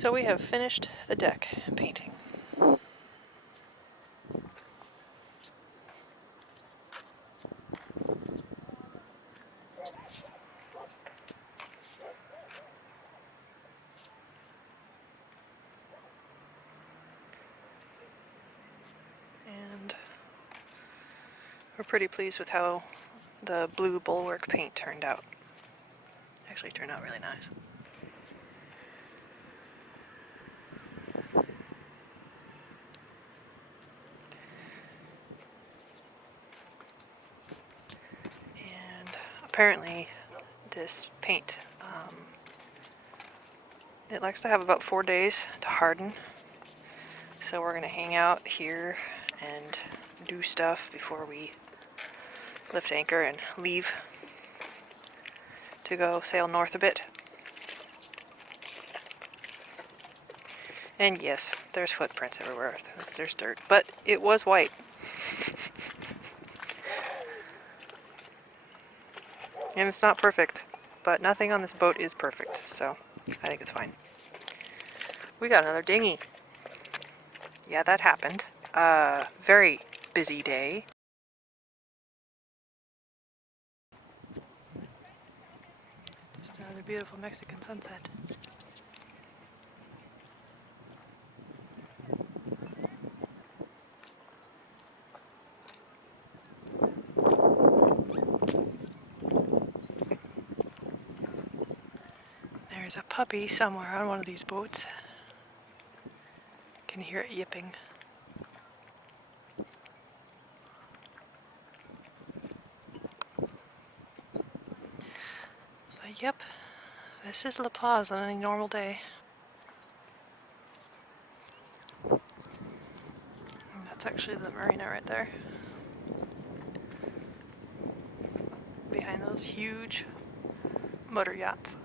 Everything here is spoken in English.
So we have finished the deck painting. And we're pretty pleased with how the blue bulwark paint turned out. Actually turned out really nice. And apparently this paint, it likes to have about 4 days to harden. So we're going to hang out here and do stuff before we lift anchor and leave to go sail north a bit. And yes, there's footprints everywhere. There's dirt, but it was white. And it's not perfect, but nothing on this boat is perfect, so I think it's fine. We got another dinghy. Yeah, that happened. Very busy day. Just another beautiful Mexican sunset. There's a puppy somewhere on one of these boats. Can hear it yipping. But yep, this is La Paz on any normal day. And that's actually the marina right there. Behind those huge motor yachts.